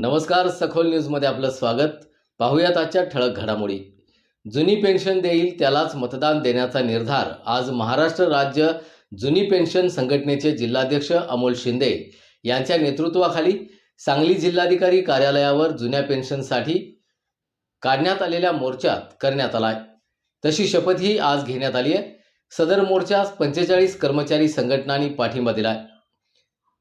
नमस्कार सखोल न्यूजमध्ये आपलं स्वागत. पाहूयात आजच्या ठळक घडामोडी. जुनी पेन्शन देईल त्यालाच मतदान देण्याचा निर्धार. आज महाराष्ट्र राज्य जुनी पेन्शन संघटनेचे जिल्हाध्यक्ष अमोल शिंदे यांच्या नेतृत्वाखाली सांगली जिल्हाधिकारी कार्यालयावर जुन्या पेन्शनसाठी काढण्यात आलेल्या मोर्चात करण्यात आला आहे तशी शपथही आज घेण्यात आली आहे सदर मोर्चास पंचेचाळीस कर्मचारी संघटनांनी पाठिंबा दिला आहे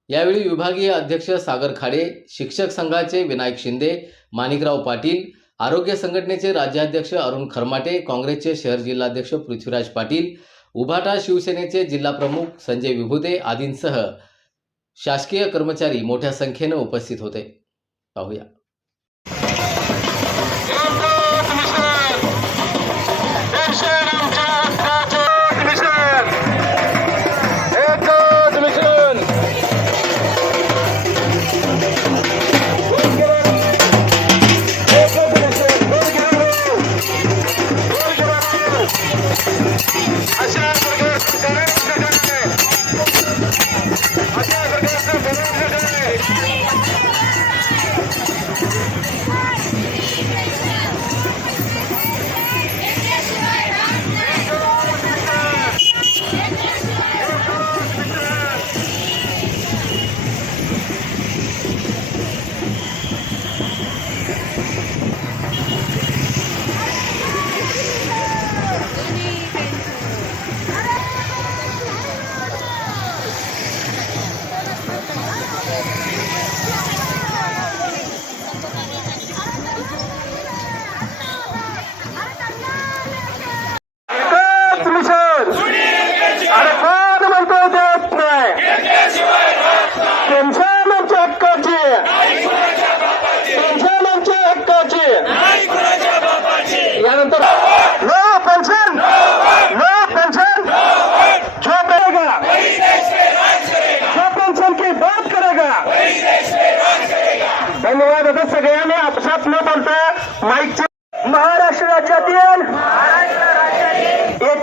यावेळी विभागीय अध्यक्ष सागर खाडे शिक्षक संघाचे विनायक शिंदे माणिकराव पाटील आरोग्य संघटनेचे राज्याध्यक्ष अरुण खरमाटे काँग्रेसचे शहर जिल्हाध्यक्ष पृथ्वीराज पाटील उभाटा शिवसेनेचे जिल्हाप्रमुख संजय विभुते आदींसह शासकीय कर्मचारी मोठ्या संख्येनं उपस्थित होते. पाहूया.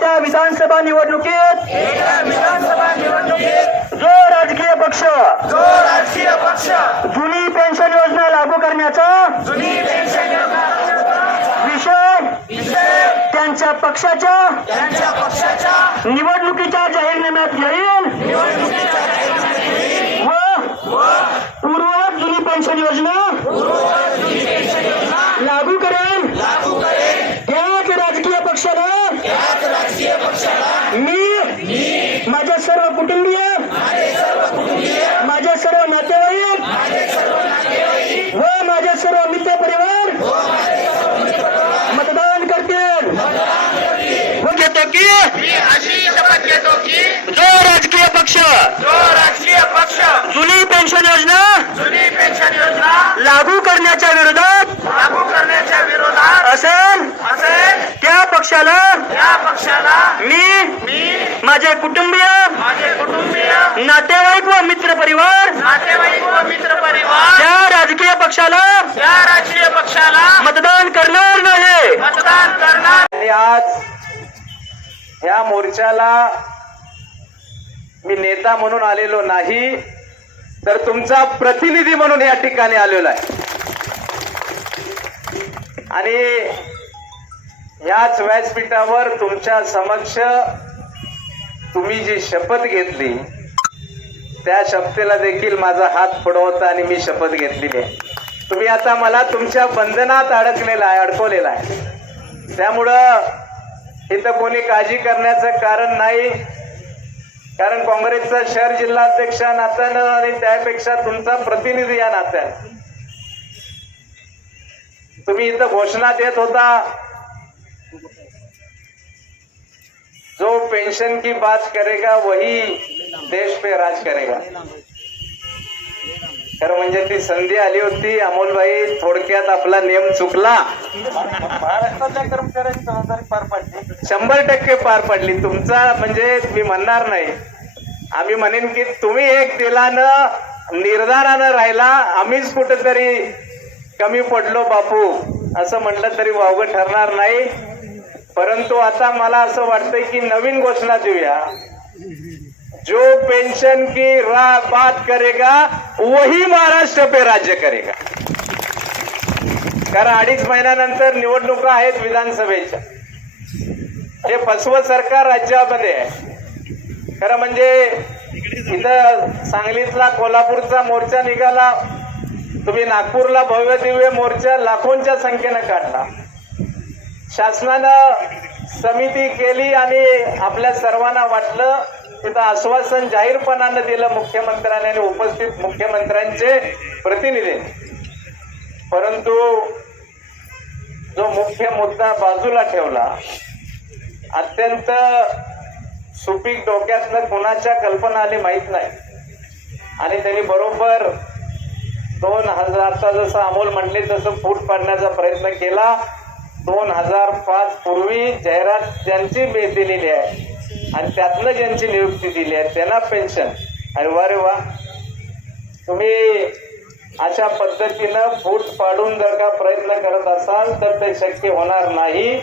येत्या विधानसभा निवडणुकीत जो राजकीय पक्ष जो राजकीय पक्ष जुनी पेन्शन योजना लागू करण्याचा विषय त्यांच्या पक्षाच्या निवडणुकीच्या जाहीरनाम्यात येईल व पूर्ववत जुनी पेन्शन योजना लागू करेल. राजकीय त्याच राजकीय पक्षाला मी? माझ्या सर्व कुटुंबीय? माझ्या सर्व नातेवाईक? व माझ्या सर्व मित्र परिवार? मतदान करतील. व घेतो की मी अशी शपथ घेतो की जो राजकीय पक्ष जो राजकीय पक्ष जुनी पेन्शन योजना जुनी पेन्शन योजना लागू करण्याच्या विरोधात लागू करण्याच्या विरोधात असेल असेल त्या पक्षाला त्या पक्षाला मी? मी? माझे कुटुंबीय? माझे कुटुंबीय? नातेवाईक व मित्र परिवार? नातेवाईक व मित्र परिवार? त्या राजकीय पक्षाला या राजकीय पक्षाला मतदान करणार नाही. मतदान करणार आज ह्या मोर्चाला मी नेता म्हणून आलेलो नाही तर तुमचा प्रतिनिधी म्हणून या ठिकाणी आलेलो आहे. आणि याच व्यासपीठावर तुमच्या समक्ष तुम्ही जी शपथ घेतली त्या शपथेला देखील माझा हात पडवता आणि मी शपथ घेतलेली आहे. तुम्ही आता मला तुमच्या बंधनात अडकलेला आहे अडकवलेला आहे. त्यामुळं इथं कोणी काळजी करण्याचं कारण नाही. कारण काँग्रेसचा शहर जिल्हाध्यक्ष अध्यक्ष नात्यानं आणि त्यापेक्षा तुमचा प्रतिनिधी या नात्यानं तुम्ही इथं घोषणा देत होता. जो पेंशन की बात करेगा वही देश पे राज करेगा। खरं म्हणजे ती संधी आली होती अमोलभाई थोडक्यात आपला नियम चुकला. महाराष्ट्राच्या कर्मचाऱ्यांची जबाबदारी पार पाडली. शंभर टक्के पार पडली. तुमचा म्हणजे मी म्हणणार नाही. आम्ही म्हणेन की तुम्ही एक दिलानं निर्धारानं राहिला आम्हीच कुठेतरी कमी पडलो बापू. असं म्हटलं तरी वावगं ठरणार नाही. परंतु आता मला असं वाटतंय की नवीन घोषणा देऊया. जो पेंशन की रा बात करेगा वही महाराष्ट्र पे राज्य करेगा. कारण अडीच महिन्यानंतर निवडणुका आहेत विधानसभेच्या. हे फसवं सरकार राज्यामध्ये आहे. खरं म्हणजे इथं सांगलीतला कोल्हापूरचा मोर्चा निघाला तुम्ही नागपूरला भव्य दिव्य मोर्चा लाखोंच्या संख्येनं काढला. शासनानं समिती केली आणि आपल्या सर्वांना वाटलं तिथं आश्वासन जाहीरपणानं दिलं मुख्यमंत्र्यांनी आणि उपस्थित मुख्यमंत्र्यांचे प्रतिनिधी. परंतु जो मुख्य मुद्दा बाजूला ठेवला अत्यंत सुपीक डोक्यातनं कुणाच्या कल्पना आली माहीत नाही. आणि त्यांनी बरोबर दोन हजारचा जसं अमोल म्हणले तसं फूट पाडण्याचा प्रयत्न केला. दोन हजार पाच पूर्वी जाहिरात ज्यांची बे- दिलेली आहे आणि त्यातनं ज्यांची नियुक्ती दिली आहे त्यांना पेन्शन अरे वा रे वा. तुम्ही अशा पद्धतीनं फूट पाडून जर का प्रयत्न करत असाल तर ते शक्य होणार नाही.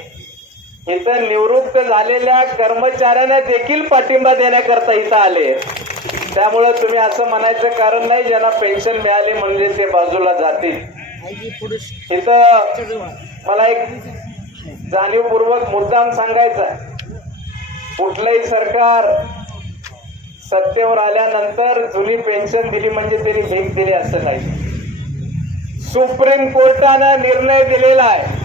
इथं निवृत्त झालेल्या कर्मचाऱ्यांना देखील पाठिंबा देण्याकरता इथं आले. त्यामुळं तुम्ही असं म्हणायचं कारण नाही ज्यांना पेन्शन मिळाली म्हणजे ते बाजूला जातील. इथं मला एक जाणीवपूर्वक मुद्दाम सांगायचं आहे. कुठलंही सरकार सत्तेवर आल्यानंतर जुनी पेन्शन दिली म्हणजे त्यांनी भीक दिली असं नाही. सुप्रीम कोर्टानं निर्णय दिलेला आहे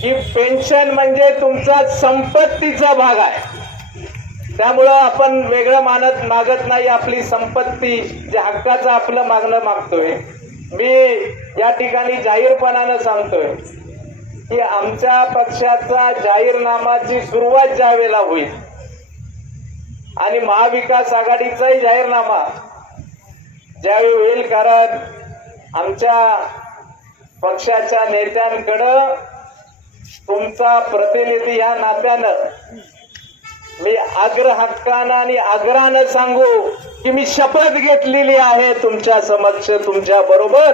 की पेन्शन म्हणजे तुमचा संपत्तीचा भाग आहे. त्यामुळं आपण वेगळं मानत मागत नाही आपली संपत्ती जे हक्काचं आपलं मागणं मागतोय. मी या ठिकाणी जाहीरपणानं सांगतोय की आमच्या पक्षाचा जाहीरनामाची सुरुवात ज्या वेळेला होईल आणि महाविकास आघाडीचाही जाहीरनामा ज्यावेळी होईल कारण आमच्या पक्षाच्या नेत्यांकडं तुमचा प्रतिनिधी या नात्यानं मी आग्र हक्कानं आणि आग्रहानं सांगू की मी शपथ घेतलेली आहे तुमच्या समक्ष तुमच्या बरोबर.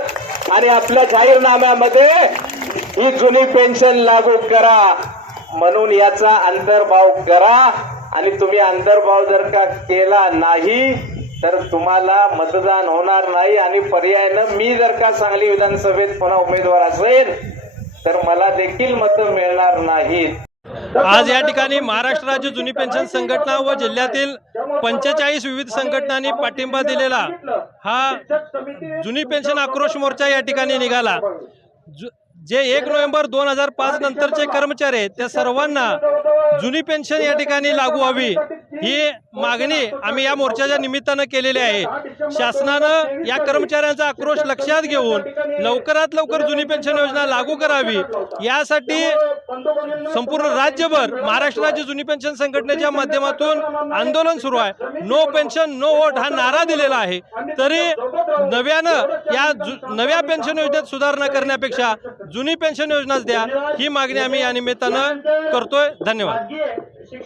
आणि आपल्या जाहीरनाम्यामध्ये ही जुनी पेन्शन लागू करा. म्हणून याचा अंतर्भाव करा. आणि तुम्ही अंतर्भाव जर का केला नाही तर तुम्हाला मतदान होणार नाही. आणि पर्यायानं मी जर का सांगली विधानसभेत पुन्हा उमेदवार असेल तर मला देखील मतं मिळणार नाहीत. आज या ठिकाणी महाराष्ट्र राज्य जुनी पेन्शन संघटना व जिल्ह्यातील पंचेचाळीस विविध संघटनांनी पाठिंबा दिलेला हा जुनी पेन्शन आक्रोश मोर्चा या ठिकाणी निघाला. जे एक नोव्हेंबर दोन हजार पाच नंतरचे कर्मचारी आहेत त्या सर्वांना जुनी पेन्शन या ठिकाणी लागू व्हावी. ही मागणी आम्ही या मोर्चाच्या निमित्तानं केलेली आहे. शासनानं या कर्मचाऱ्यांचा आक्रोश लक्षात घेऊन लवकरात लवकर जुनी पेन्शन योजना लागू करावी. यासाठी संपूर्ण राज्यभर महाराष्ट्र राज्य जुनी पेन्शन संघटनेच्या माध्यमातून आंदोलन सुरू आहे. नो पेन्शन नो वोट हा नारा दिलेला आहे. तरी नव्यानं या जु- नव्या पेन्शन योजनेत सुधारणा करण्यापेक्षा जुनी पेन्शन योजनाच द्या. ही मागणी आम्ही या निमित्तानं करतोय. धन्यवाद.